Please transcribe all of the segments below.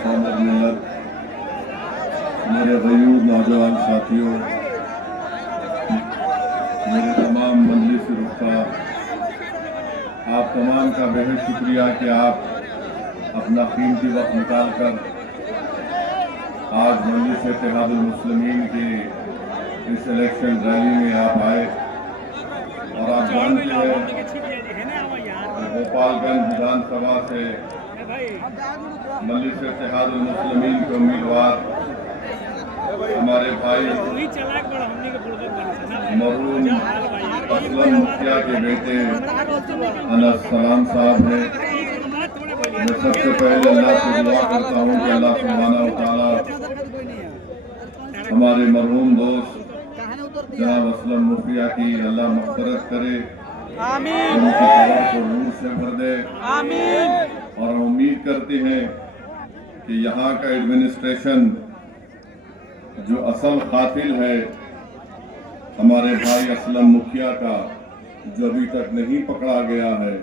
सौंदर मिलत, मेरे गयूर नौजवान साथियों, मेरे तमाम मजलिस रुख्ता, आप तमाम का बेहद शुक्रिया कि आप अपना कीमती वक्त निकाल कर आज मजलिस इत्तेहादुल मुस्लिमीन की इस इलेक्शन रैली में आप आए। और आप जानते हैं गोपालगंज विधानसभा से मजलिस इत्तेहादुल मुस्लिमीन के उम्मीदवार हमारे भाई मरहूम असलम मुखिया के बेटे अनस सलाम साहब हैं। मैं सबसे पहले अल्लाह से दुआ करता हूँ कि अल्लाह सुब्हानहू व तआला हमारे मरहूम दोस्त जनाब असलम मुखिया की अल्लाह मग़फ़िरत करे, उनकी कब्र को नूर से भर दे। और हम उम्मीद करते हैं कि यहाँ का एडमिनिस्ट्रेशन जो असल कातिल है हमारे भाई असलम मुखिया का, जो अभी तक नहीं पकड़ा गया है,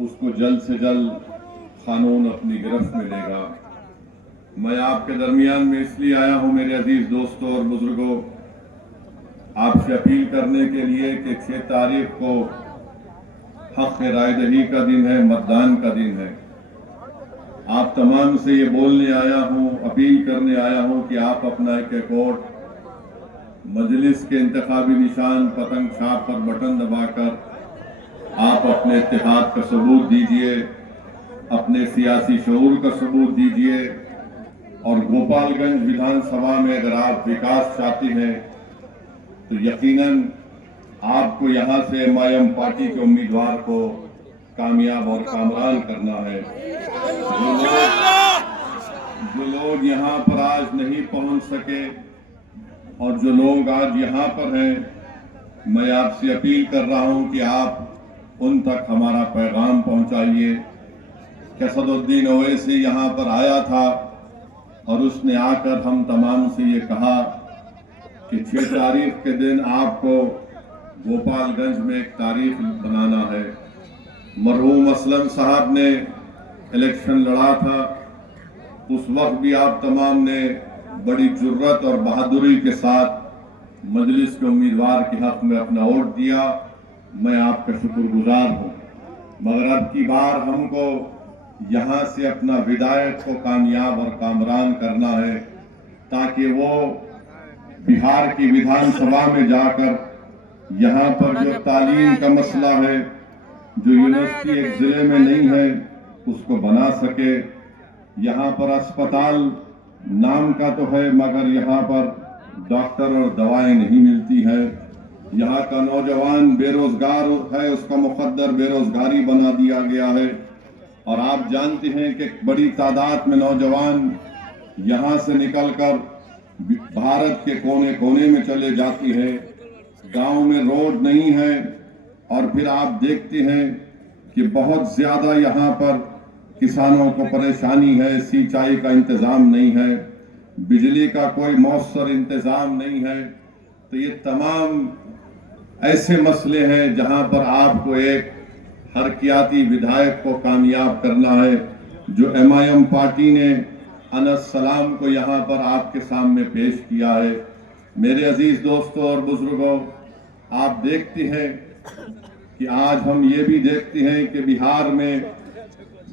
उसको जल्द से जल्द कानून अपनी गिरफ्त में लेगा। मैं आपके दरमियान में इसलिए आया हूं मेरे अजीज दोस्तों और बुजुर्गों, आपसे अपील करने के लिए कि 6 तारीख को हक़ रायदही का दिन है, मतदान का दिन है। आप तमाम से ये बोलने आया हूँ, अपील करने आया हूँ कि आप अपना एक वोट मजलिस के इंतखाबी निशान पतंग छाप पर बटन दबाकर आप अपने इत्तेहाद का सबूत दीजिए, अपने सियासी शऊर का सबूत दीजिए। और गोपालगंज विधानसभा में अगर आप विकास चाहते हैं तो यकीनन आपको यहाँ से MIM पार्टी के उम्मीदवार को कामयाब और कामरान करना है। जो लोग यहाँ पर आज नहीं पहुँच सके और जो लोग आज यहाँ पर हैं, मैं आपसे अपील कर रहा हूँ कि आप उन तक हमारा पैगाम पहुँचाइए। असदुद्दीन ओवैसी यहाँ पर आया था और उसने आकर हम तमाम से ये कहा कि 6 तारीख के दिन आपको गोपालगंज में एक तारीख बनाना है। मरहूम असलम साहब ने इलेक्शन लड़ा था, उस वक्त भी आप तमाम ने बड़ी जुर्रत और बहादुरी के साथ मजलिस के उम्मीदवार के हक में अपना वोट दिया। मैं आपका शुक्रगुजार हूँ। मगर अब की बार हमको यहाँ से अपना विधायक को कामयाब और कामरान करना है, ताकि वो बिहार की विधानसभा में जाकर यहाँ पर जो तालीम का मसला है, जो यूनिवर्सिटी एक जिले में नहीं है, उसको बना सके। यहाँ पर अस्पताल नाम का तो है, मगर यहाँ पर डॉक्टर और दवाएं नहीं मिलती है। यहाँ का नौजवान बेरोजगार है, उसका मुकद्दर बेरोजगारी बना दिया गया है। और आप जानते हैं कि बड़ी तादाद में नौजवान यहाँ से निकलकर भारत के कोने कोने में चले जाती है। गांव में रोड नहीं है और फिर आप देखते हैं कि बहुत ज्यादा यहाँ पर किसानों को परेशानी है, सिंचाई का इंतजाम नहीं है, बिजली का कोई मौसर इंतजाम नहीं है। तो ये तमाम ऐसे मसले हैं जहाँ पर आपको एक हरकियाती विधायक को कामयाब करना है। जो MIM पार्टी ने अनस सलाम को यहाँ पर आपके सामने पेश किया है। मेरे अजीज दोस्तों और बुजुर्गों, आप देखते हैं कि आज हम ये भी देखते हैं कि बिहार में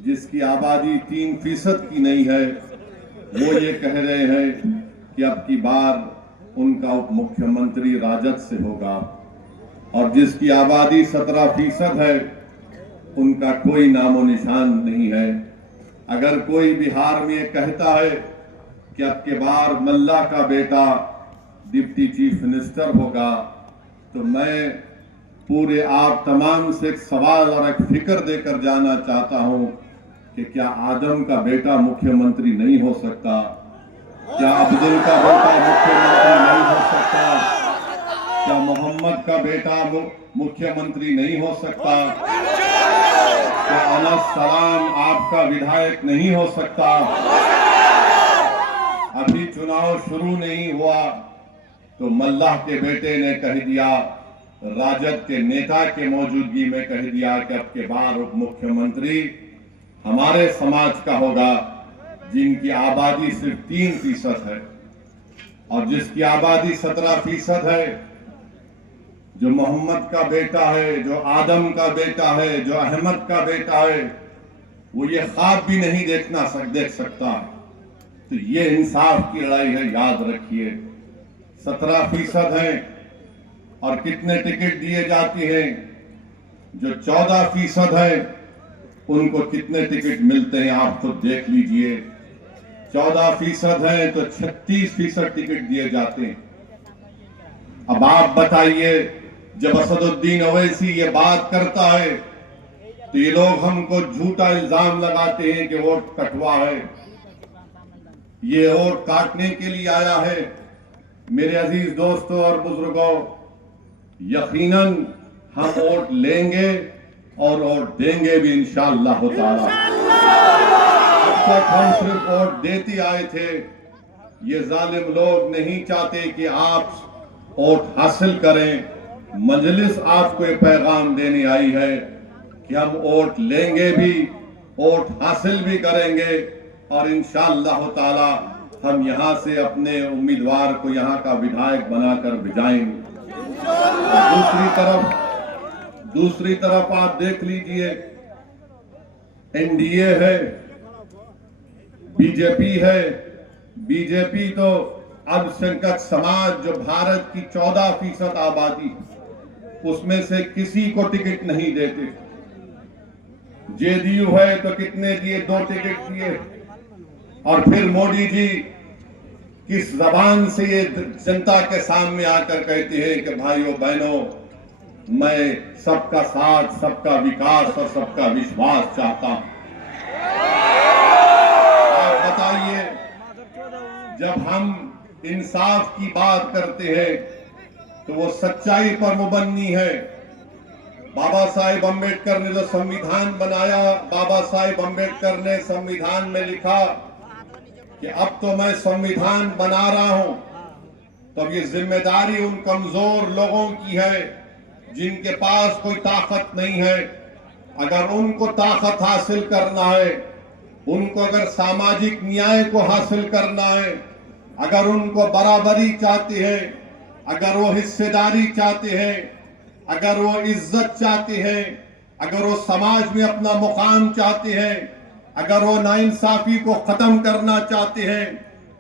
जिसकी आबादी 3% की नहीं है, वो ये कह रहे हैं कि अब की बार उनका उप मुख्यमंत्री राजद से होगा। और जिसकी आबादी 17% है, उनका कोई नामो निशान नहीं है। अगर कोई बिहार में कहता है कि अब के बार मल्ला का बेटा डिप्टी चीफ मिनिस्टर होगा, तो मैं पूरे आप तमाम से एक सवाल और एक फिक्र देकर जाना चाहता हूं कि क्या आदम का बेटा मुख्यमंत्री नहीं हो सकता? क्या अब्दुल का बेटा मुख्यमंत्री नहीं हो सकता? क्या मोहम्मद का बेटा मुख्यमंत्री नहीं हो सकता? क्या अनस सलाम आपका विधायक नहीं हो सकता? अभी चुनाव शुरू नहीं हुआ तो मल्लाह के बेटे ने कह दिया, राजद के नेता के मौजूदगी में कह दिया कि अब के बार उप मुख्यमंत्री हमारे समाज का होगा। जिनकी आबादी सिर्फ 3% है और जिसकी आबादी 17% है, जो मोहम्मद का बेटा है, जो आदम का बेटा है, जो अहमद का बेटा है, वो ये ख्वाब भी नहीं देख सकता। तो ये इंसाफ की लड़ाई है, याद रखिए। 17% है और कितने टिकट दिए जाते हैं? जो 14% है उनको कितने टिकट मिलते हैं आप खुद देख लीजिए। 14% है तो 36% टिकट दिए जाते हैं। अब आप बताइए, जब असदुद्दीन ओवैसी ये बात करता है तो ये लोग हमको झूठा इल्जाम लगाते हैं कि वोट कटवा है, ये वोट काटने के लिए आया है। मेरे अजीज दोस्तों और बुजुर्गों, यकीनन हम वोट लेंगे और वोट देंगे भी इंशाअल्लाह ताला। अब तक हम सिर्फ वोट देते आए थे। ये जालिम लोग नहीं चाहते कि आप वोट हासिल करें। मजलिस आपको ये पैगाम देने आई है कि हम वोट लेंगे भी, वोट हासिल भी करेंगे और इंशाअल्लाह ताला हम यहां से अपने उम्मीदवार को यहां का विधायक बनाकर भिजाएंगे। दूसरी तरफ आप देख लीजिए, एनडीए है, बीजेपी है। बीजेपी तो अल्पसंख्यक समाज, जो भारत की 14% आबादी, उसमें से किसी को टिकट नहीं देते। जेडीयू है तो कितने दिए? 2 टिकट दिए। और फिर मोदी जी किस जबान से ये जनता के सामने आकर कहते हैं कि भाइयों बहनों, मैं सबका साथ, सबका विकास और सबका विश्वास चाहता हूं। आप बताइए, जब हम इंसाफ की बात करते हैं तो वो सच्चाई पर मुबन्नी है। बाबा साहेब अम्बेडकर ने जो संविधान बनाया, बाबा साहेब अम्बेडकर ने संविधान में लिखा कि अब तो मैं संविधान बना रहा हूं, तो ये जिम्मेदारी उन कमजोर लोगों की है जिनके पास कोई ताकत नहीं है। अगर उनको ताकत हासिल करना है, उनको अगर सामाजिक न्याय को हासिल करना है, अगर उनको बराबरी चाहते हैं, अगर वो हिस्सेदारी चाहते हैं, अगर वो इज्जत चाहते हैं, अगर वो समाज में अपना मुकाम चाहते हैं, अगर वो नाइंसाफी को खत्म करना चाहते हैं,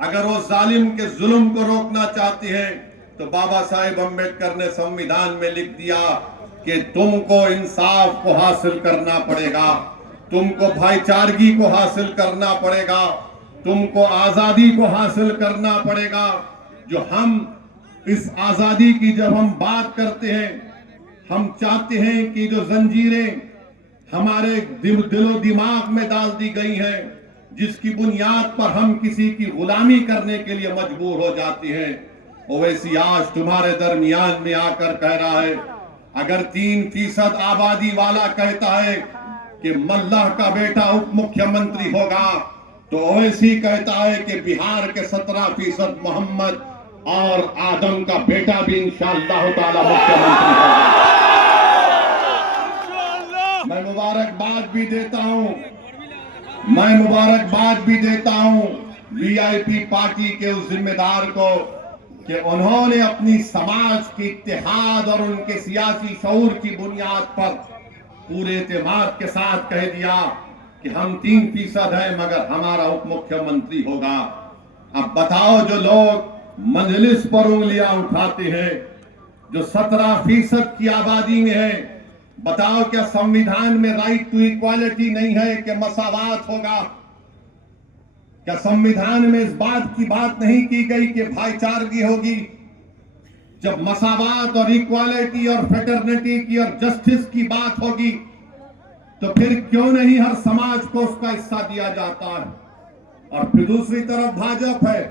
अगर वो जालिम के जुल्म को रोकना चाहते हैं, तो बाबा साहेब अम्बेडकर ने संविधान में लिख दिया कि तुमको इंसाफ को हासिल करना पड़ेगा, तुमको भाईचारगी को हासिल करना पड़ेगा, तुमको आजादी को हासिल करना पड़ेगा। जो हम इस आजादी की जब हम बात करते हैं, हम चाहते हैं कि जो जंजीरें हमारे दिलो दिमाग में डाल दी गई हैं, जिसकी बुनियाद पर हम किसी की गुलामी करने के लिए मजबूर हो जाते हैं, ओवैसी आज तुम्हारे दरमियान में आकर कह रहा है, अगर 3% आबादी वाला कहता है कि मल्लाह का बेटा उप मुख्यमंत्री होगा, तो ओवैसी कहता है कि बिहार के 17% मोहम्मद और आदम का बेटा भी इंशाअल्लाह ताला मुख्यमंत्री होगा। मैं मुबारकबाद भी देता हूं वीआईपी पार्टी के उस जिम्मेदार को कि उन्होंने अपनी समाज के इत्तेहाद और उनके सियासी शऊर की बुनियाद पर पूरे एतमाद के साथ कह दिया कि हम 3% है मगर हमारा उप मुख्यमंत्री होगा। अब बताओ, जो लोग मजलिस पर उंगलियां उठाते हैं, जो 17% की आबादी में है, बताओ क्या संविधान में राइट टू इक्वालिटी नहीं है कि मसावात होगा? क्या संविधान में इस बात की बात नहीं की गई कि भाईचारगी होगी? जब मसावात और इक्वालिटी और फ्रेटर्निटी की और जस्टिस की बात होगी, तो फिर क्यों नहीं हर समाज को उसका हिस्सा दिया जाता है? और फिर दूसरी तरफ भाजपा है